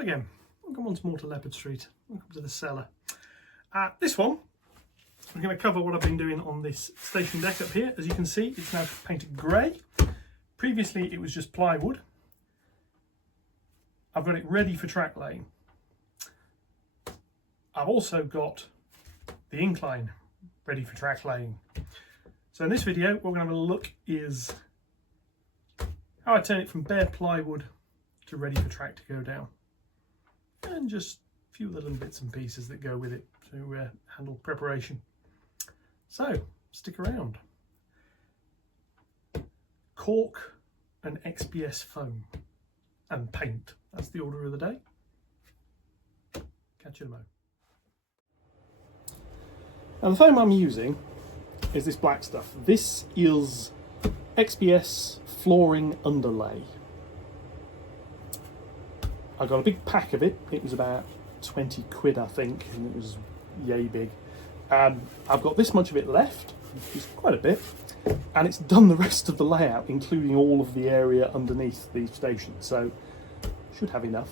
Hello again, welcome once more to Leopard Street, welcome to the cellar. This one, I'm going to cover what I've been doing on this station deck up here. As you can see, it's now painted grey. Previously it was just plywood. I've got it ready for track laying. I've also got the incline ready for track laying. So in this video, what we're going to have a look is how I turn it from bare plywood to ready for track to go down. And just a few of the little bits and pieces that go with it to handle preparation. So, stick around. Cork and XPS foam and paint. That's the order of the day. Catch you in a moment. Now the foam I'm using is this black stuff. This is XPS flooring underlay. I got a big pack of it. It was about 20 quid, I think, and it was yay big. I've got this much of it left, which is quite a bit, and it's done the rest of the layout, including all of the area underneath the station, so should have enough.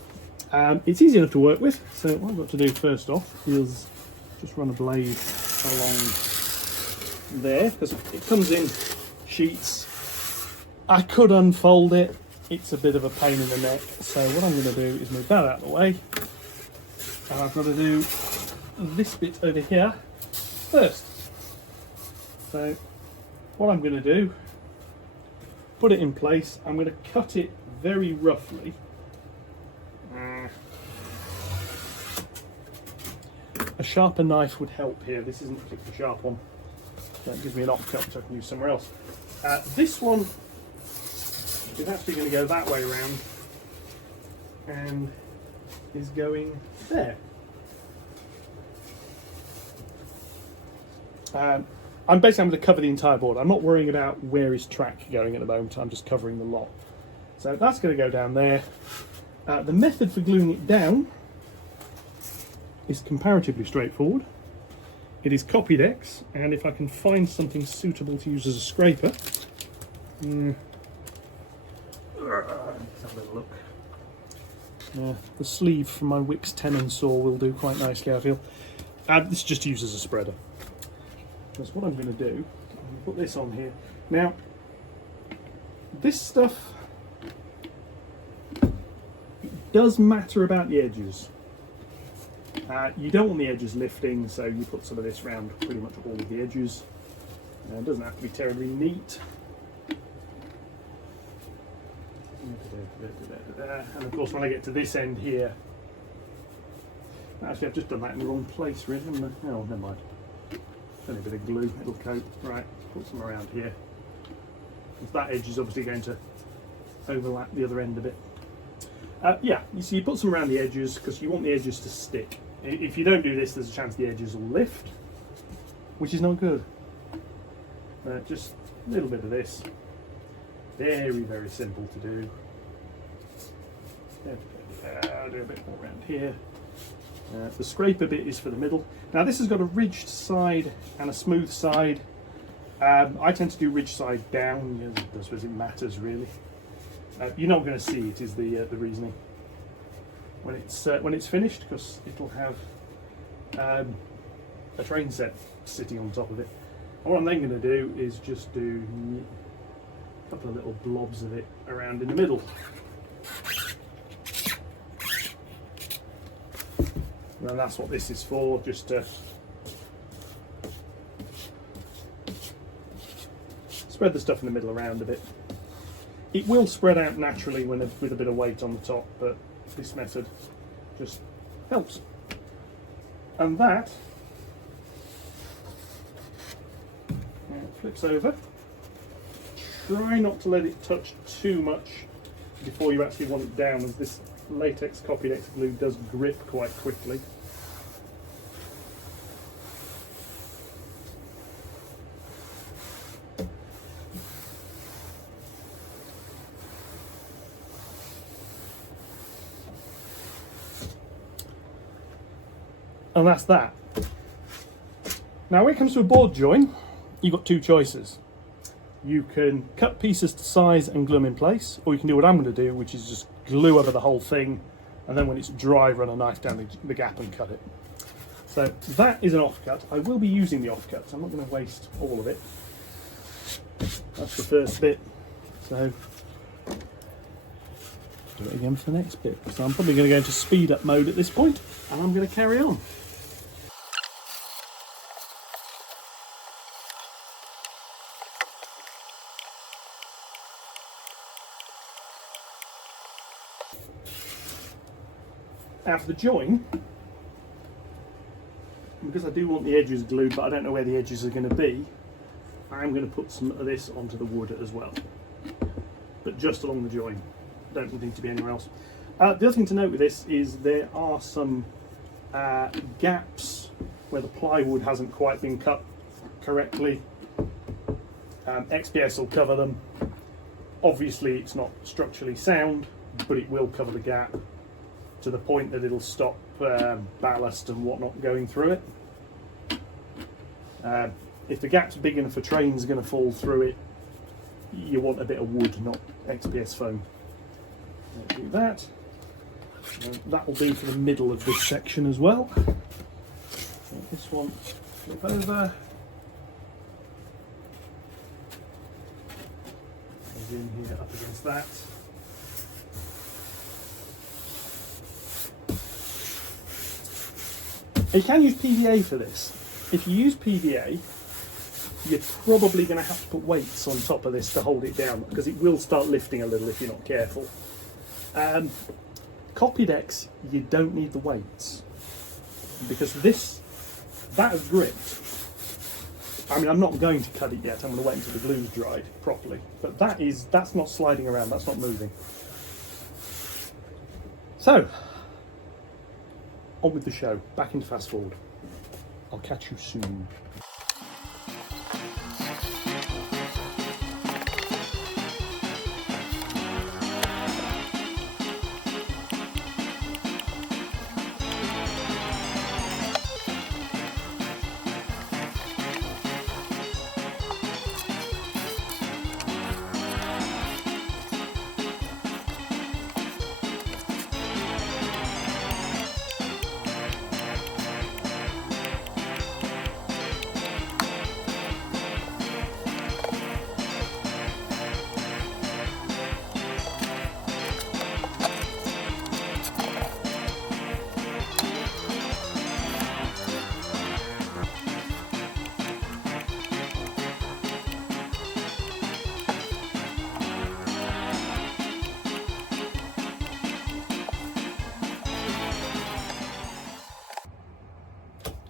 It's easy enough to work with, so what I've got to do first off is just run a blade along there, because it comes in sheets. I could unfold it. It's a bit of a pain in the neck, so what I'm going to do is move that out of the way, and I've got to do this bit over here first. So what I'm going to do, put it in place. I'm going to cut it very roughly. A sharper knife would help here. This isn't a particularly sharp one. That gives me an off cut which I can use somewhere else. This one is actually going to go that way around and is going there. I'm going to cover the entire board. I'm not worrying about where is track going at the moment. I'm just covering the lot. So that's going to go down there. The method for gluing it down is comparatively straightforward. It is copydex, and if I can find something suitable to use as a scraper. Let's have a little look. The sleeve from my Wix tenon saw will do quite nicely, I feel. This is just used as a spreader. Because what I'm going to do, I'm going to put this on here. Now, this stuff does matter about the edges. You don't want the edges lifting, so you put some of this around pretty much all of the edges. It doesn't have to be terribly neat. And of course when I get to this end here, actually I've just done that in the wrong place really, haven't I? Oh, never mind. Only a bit of glue, it'll coat. Right, put some around here. That edge is obviously going to overlap the other end a bit. Yeah, you see, you put some around the edges because you want the edges to stick. If you don't do this, there's a chance the edges will lift, which is not good. Just a little bit of this. Very, very simple to do. I'll do a bit more around here. The scraper bit is for the middle. Now this has got a ridged side and a smooth side. I tend to do ridge side down. I suppose it matters really. You're not going to see it is the reasoning when it's finished, because it'll have a train set sitting on top of it. And what I'm then going to do is just do a couple of little blobs of it around in the middle. And that's what this is for, just to spread the stuff in the middle around a bit. It will spread out naturally with a bit of weight on the top, but this method just helps. And that flips over. Try not to let it touch too much before you actually want it down, as this latex copydex glue does grip quite quickly. And that's that. Now when it comes to a board join, you've got two choices. You can cut pieces to size and glue them in place, or you can do what I'm going to do, which is just glue over the whole thing and then when it's dry, run a knife down the gap and cut it. So that is an offcut. I will be using the offcut, so I'm not going to waste all of it. That's the first bit. So do it again for the next bit. So I'm probably going to go into speed up mode at this point, and I'm going to carry on. Now for the join, because I do want the edges glued, but I don't know where the edges are going to be, I'm going to put some of this onto the wood as well, but just along the join. Don't need to be anywhere else. The other thing to note with this is there are some gaps where the plywood hasn't quite been cut correctly. XPS will cover them. Obviously it's not structurally sound, but it will cover the gap to the point that it'll stop ballast and whatnot going through it. If the gap's big enough for trains going to fall through it, you want a bit of wood, not XPS foam. Do that. That will do for the middle of this section as well. So this one, flip over. Goes in here up against that. You can use PVA for this. If you use PVA, you're probably going to have to put weights on top of this to hold it down, because it will start lifting a little if you're not careful. Copydex, you don't need the weights, because that has gripped. I mean, I'm not going to cut it yet. I'm going to wait until the glue's dried properly. But that's not sliding around. That's not moving. So, on with the show. Back into fast forward. I'll catch you soon.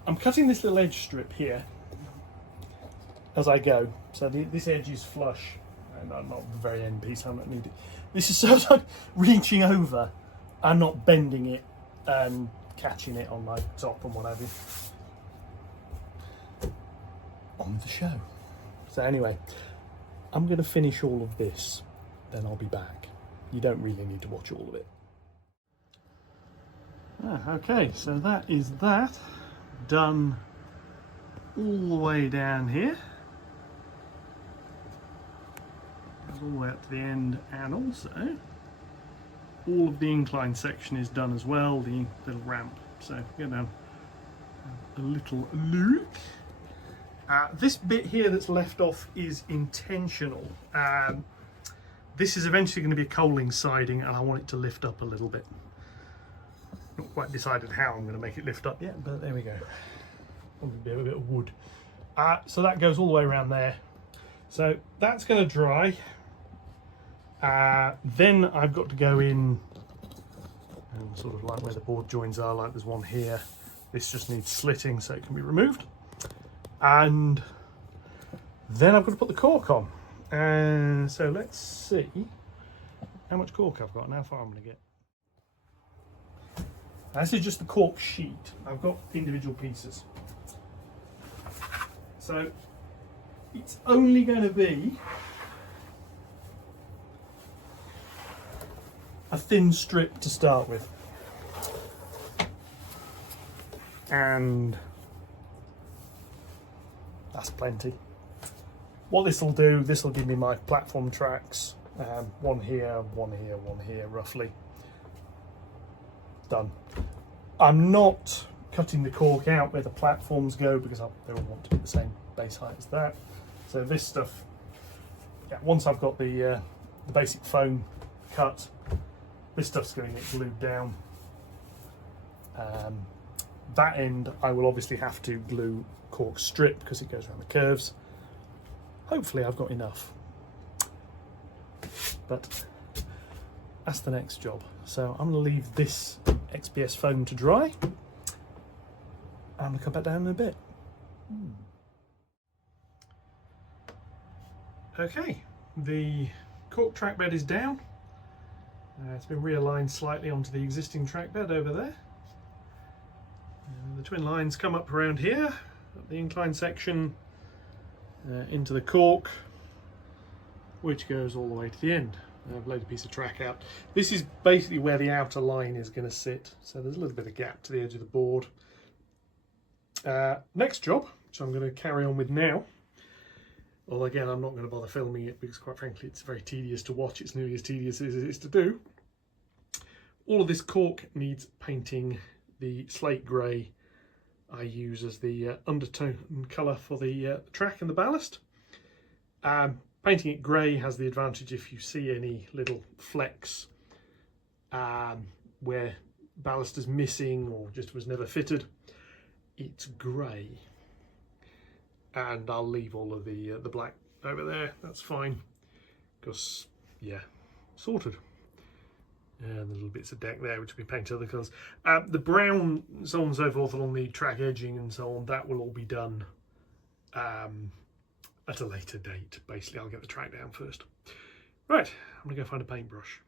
I'm cutting this little edge strip here as I go, so this edge is flush, and not the very end piece. I don't need it. This is so I'm reaching over and not bending it and catching it on my top and what have you. On with the show. So anyway, I'm going to finish all of this, then I'll be back. You don't really need to watch all of it. Okay, so that is that. Done all the way down here. Goes all the way up to the end, and also all of the incline section is done as well, the little ramp. So get down a little look. This bit here that's left off is intentional. This is eventually going to be a coaling siding, and I want it to lift up a little bit. Not quite decided how I'm going to make it lift up yet, but there we go. Probably a bit of wood. So that goes all the way around there. So that's going to dry. Then I've got to go in, and sort of like where the board joins are, like there's one here. This just needs slitting so it can be removed. And then I've got to put the cork on. And so let's see how much cork I've got and how far I'm going to get. This is just the cork sheet. I've got individual pieces. So it's only going to be a thin strip to start with. And that's plenty. What this will do, this will give me my platform tracks. One here, one here, one here, roughly. done. I'm not cutting the cork out where the platforms go because they all want to be the same base height as that. So this stuff, yeah, once I've got the basic foam cut, this stuff's going to get glued down. That end I will obviously have to glue cork strip because it goes around the curves. Hopefully I've got enough, but that's the next job. So I'm going to leave this XPS foam to dry. I'm going to come back down in a bit. Okay, the cork track bed is down. It's been realigned slightly onto the existing track bed over there. The twin lines come up around here, up the incline section, into the cork, which goes all the way to the end. I've laid a piece of track out. This is basically where the outer line is going to sit, so there's a little bit of gap to the edge of the board. Next job, which I'm going to carry on with now, although again I'm not going to bother filming it because quite frankly it's very tedious to watch. It's nearly as tedious as it is to do. All of this cork needs painting the slate grey I use as the undertone colour for the track and the ballast. Painting it grey has the advantage if you see any little flecks where ballast is missing or just was never fitted, it's grey. And I'll leave all of the black over there, that's fine, because yeah, sorted. And the little bits of deck there which will be painted other colours. The brown, so on and so forth along the track edging and so on, that will all be done at a later date. Basically I'll get the track down first. Right, I'm going to go find a paintbrush.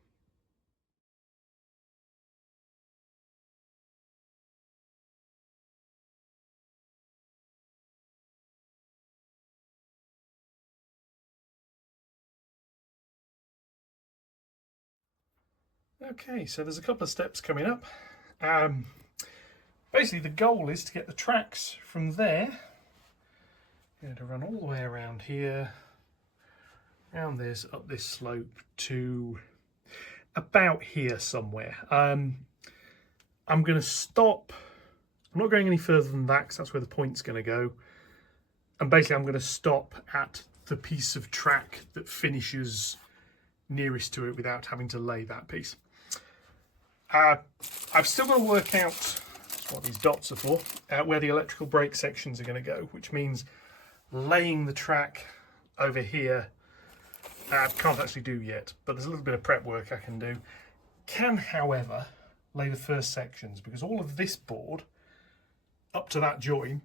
Okay, so there's a couple of steps coming up. Basically the goal is to get the tracks from there, going to run all the way around here, around this, up this slope to about here somewhere. I'm going to stop, I'm not going any further than that because that's where the point's going to go. And basically I'm going to stop at the piece of track that finishes nearest to it without having to lay that piece. I've still got to work out what these dots are for, where the electrical brake sections are going to go, which means laying the track over here can't actually do yet, but there's a little bit of prep work I can do. Can, however, lay the first sections because all of this board up to that join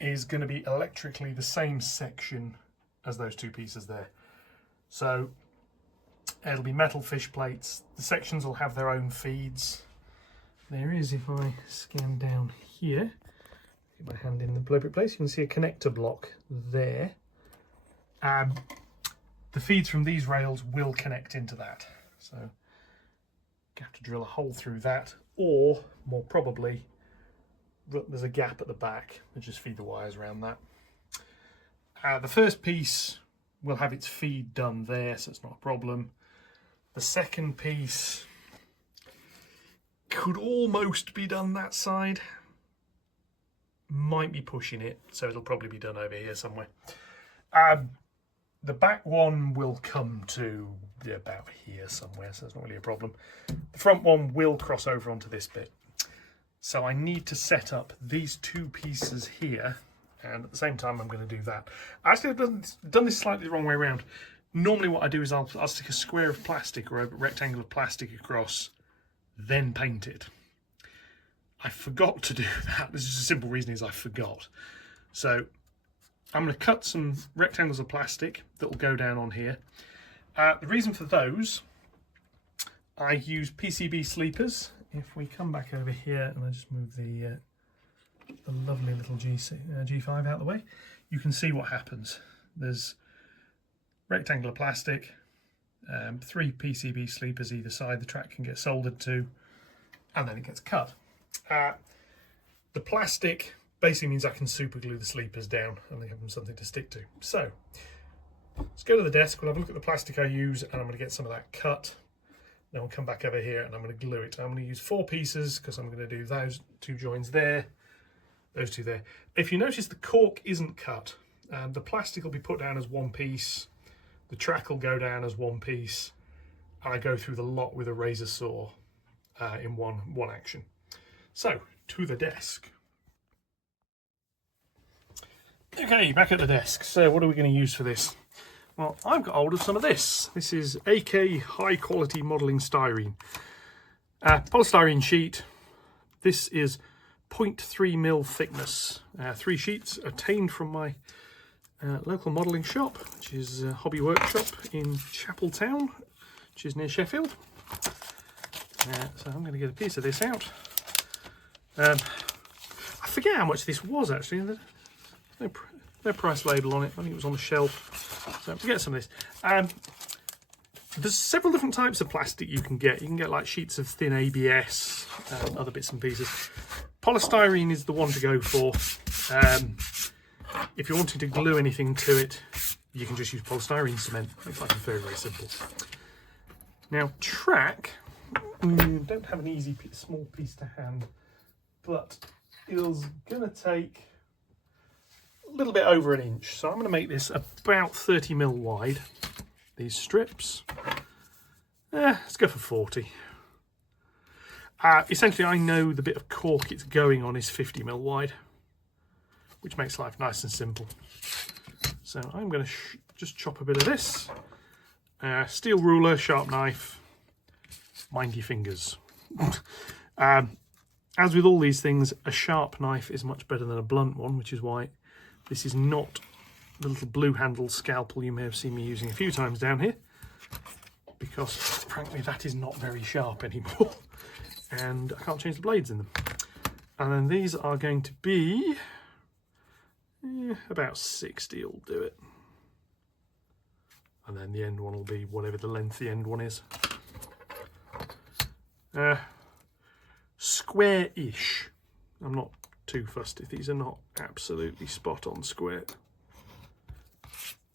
is going to be electrically the same section as those two pieces there. So it'll be metal fish plates. The sections will have their own feeds. There is, if I scan down here, get my hand in the appropriate place, you can see a connector block there. The feeds from these rails will connect into that. So you have to drill a hole through that, or more probably, there's a gap at the back and just feed the wires around that. The first piece will have its feed done there, so it's not a problem. The second piece could almost be done that side. Might be pushing it, so it'll probably be done over here somewhere. The back one will come to about here somewhere, so it's not really a problem. The front one will cross over onto this bit. So I need to set up these two pieces here, and at the same time I'm going to do that. Actually, I've done this slightly the wrong way around. Normally what I do is I'll stick a square of plastic or a rectangle of plastic across, then paint it. I forgot to do that. This is a simple reason is I forgot. So I'm going to cut some rectangles of plastic that will go down on here. The reason for those, I use PCB sleepers. If we come back over here and I just move the lovely little G5 out of the way, you can see what happens. There's rectangular plastic, 3 PCB sleepers either side the track can get soldered to, and then it gets cut. The plastic basically means I can super glue the sleepers down and they have them something to stick to. So let's go to the desk, we'll have a look at the plastic I use, and I'm going to get some of that cut. Then we'll come back over here and I'm going to glue it. I'm going to use 4 pieces because I'm going to do those 2 joins there, those 2 there. If you notice, the cork isn't cut. The plastic will be put down as 1 piece. The track will go down as 1 piece. And I go through the lot with a razor saw in one action. So, to the desk. Okay, back at the desk. So what are we going to use for this? Well, I've got hold of some of this. This is AK high quality modelling styrene. Polystyrene sheet. This is 0.3mm thickness. 3 sheets obtained from my local modelling shop, which is Hobby Workshop in Chapeltown, which is near Sheffield. So I'm going to get a piece of this out. I forget how much this was actually. There's no price label on it. I think it was on the shelf. So get some of this. There's several different types of plastic you can get. You can get like sheets of thin ABS and other bits and pieces. Polystyrene is the one to go for. If you're wanting to glue anything to it, you can just use polystyrene cement. It's like very, very simple. Now, track, don't have an easy small piece to hand, but it's going to take a little bit over 1 inch. So I'm going to make this about 30mm wide. These strips, let's go for 40. Essentially, I know the bit of cork it's going on is 50mm wide, which makes life nice and simple. So I'm going to just chop a bit of this. Steel ruler, sharp knife, mind your fingers. As with all these things, a sharp knife is much better than a blunt one, which is why this is not the little blue handled scalpel you may have seen me using a few times down here, because frankly that is not very sharp anymore and I can't change the blades in them. And then these are going to be about 60 will do it, and then the end one will be whatever the length the end one is. Square-ish. I'm not too fussed if these are not absolutely spot on square,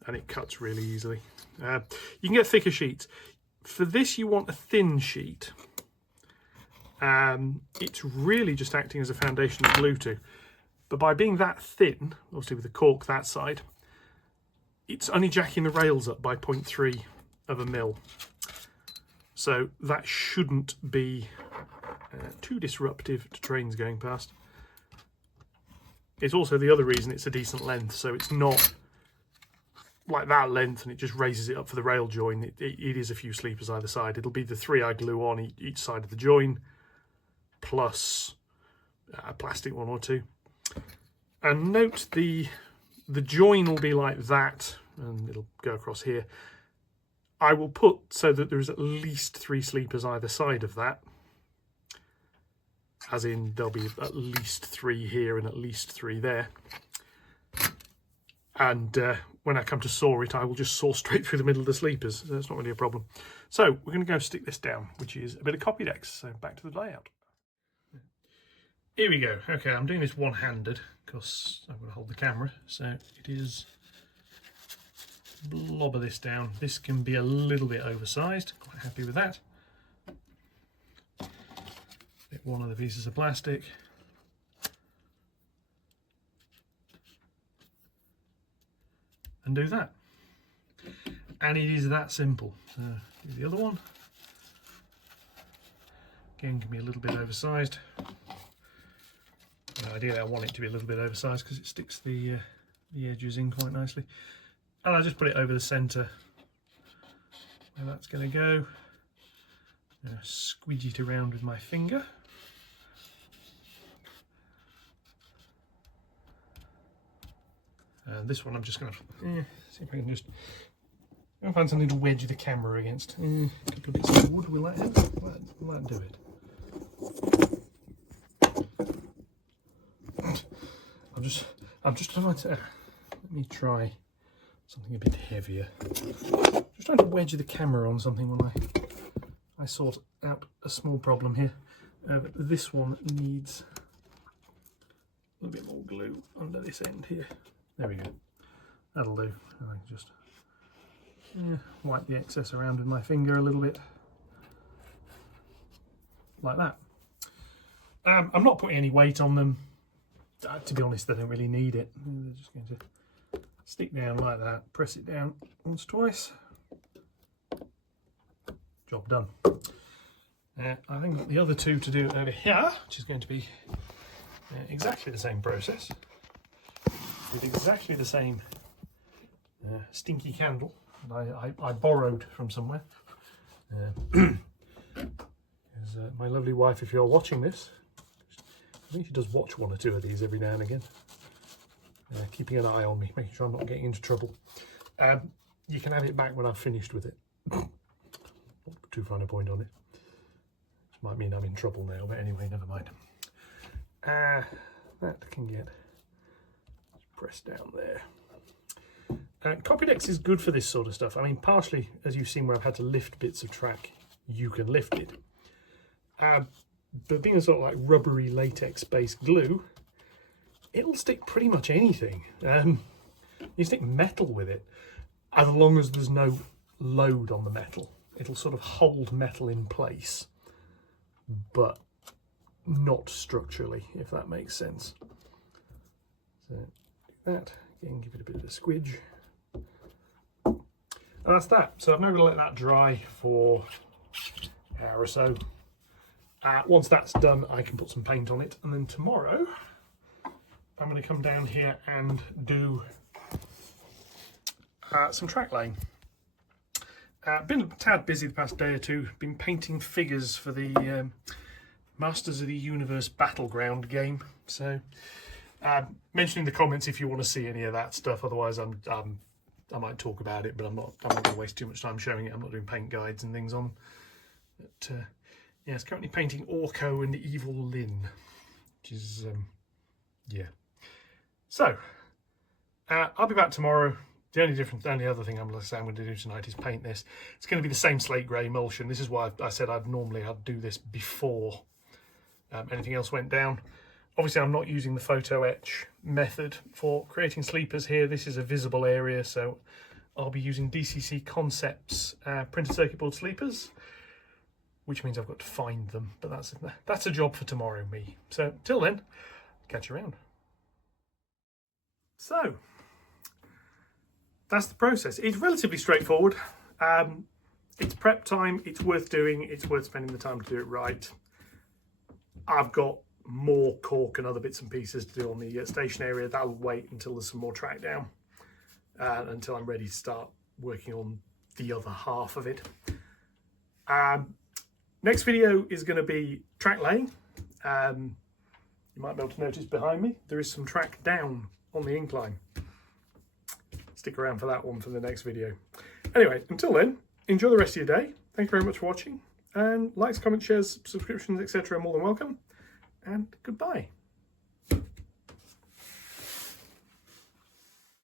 and it cuts really easily. You can get thicker sheets. For this you want a thin sheet. It's really just acting as a foundation to glue to, but by being that thin, obviously with the cork that side, it's only jacking the rails up by 0.3 of a mil, so that shouldn't be too disruptive to trains going past. It's also the other reason it's a decent length, so it's not like that length and it just raises it up for the rail join. It is a few sleepers either side. It'll be the 3 I glue on each side of the join, plus a plastic 1 or 2. And note the join will be like that, and it'll go across here. I will put so that there is at least 3 sleepers either side of that, as in there'll be at least 3 here and at least 3 there. And when I come to saw it, I will just saw straight through the middle of the sleepers. So that's not really a problem. So we're going to go stick this down, which is a bit of copydex. So back to the layout. Here we go. Okay, I'm doing this one-handed because I'm going to hold the camera. So it is blobber this down. This can be a little bit oversized. Quite happy with that. Get one of the pieces of plastic. And do that. And it is that simple. Do the other one. Again, can be a little bit oversized. Ideally I want it to be a little bit oversized because it sticks the edges in quite nicely. And I just put it over the centre where that's going to go. Squeegee it around with my finger. This one I'm just going to see if I can just find something to wedge the camera against. A couple of bits of wood, will that help? Will that do it? I'm just trying to, let me try something a bit heavier. Just trying to wedge the camera on something when I sort out a small problem here. This one needs a little bit more glue under this end here. There we go. That'll do. And I can just wipe the excess around with my finger a little bit. like that. I'm not putting any weight on them. To be honest, they don't really need it. They're just going to stick down like that, press it down once, twice. Job done. I think I've got the other two to do over here, which is going to be exactly the same process with exactly the same stinky candle that I borrowed from somewhere. My lovely wife, if you're watching this, I think she does watch one or two of these every now and again, keeping an eye on me, making sure I'm not getting into trouble. You can have it back when I've finished with it. Not too fine a point on it. Which might mean I'm in trouble now, but anyway, never mind. That can get pressed down there. Copydex is good for this sort of stuff. I mean, partially, as you've seen where I've had to lift bits of track, you can lift it. But being a sort of like rubbery latex-based glue, it'll stick pretty much anything. You stick metal with it, as long as there's no load on the metal. It'll sort of hold metal in place, but not structurally, if that makes sense. So do that, again, give it a bit of a squidge. And that's that. So I'm now going to let that dry for an hour or so. Once that's done, I can put some paint on it, and then tomorrow I'm going to come down here and do some track laying. Been a tad busy the past day or two. Been painting figures for the Masters of the Universe Battleground game. So mention in the comments if you want to see any of that stuff. Otherwise, I might talk about it, but I'm not going to waste too much time showing it. I'm not doing paint guides and things on. But yeah, it's currently painting Orko and Evil Lyn, which is yeah. So I'll be back tomorrow. The only other thing I'm going to do tonight is paint this. It's going to be the same slate grey emulsion. This is why I said I'd do this before anything else went down. Obviously, I'm not using the photo etch method for creating sleepers here. This is a visible area, so I'll be using DCC Concepts printed circuit board sleepers, which means I've got to find them. But that's a job for tomorrow, me. So till then, catch you around. So that's the process. It's relatively straightforward. It's prep time. It's worth doing. It's worth spending the time to do it right. I've got more cork and other bits and pieces to do on the station area. That'll wait until there's some more track down, until I'm ready to start working on the other half of it. Next video is going to be track laying. You might be able to notice behind me there is some track down on the incline. Stick around for that one for the next video. Anyway, until then, enjoy the rest of your day. Thank you very much for watching. And likes, comments, shares, subscriptions, etc. are more than welcome. And goodbye.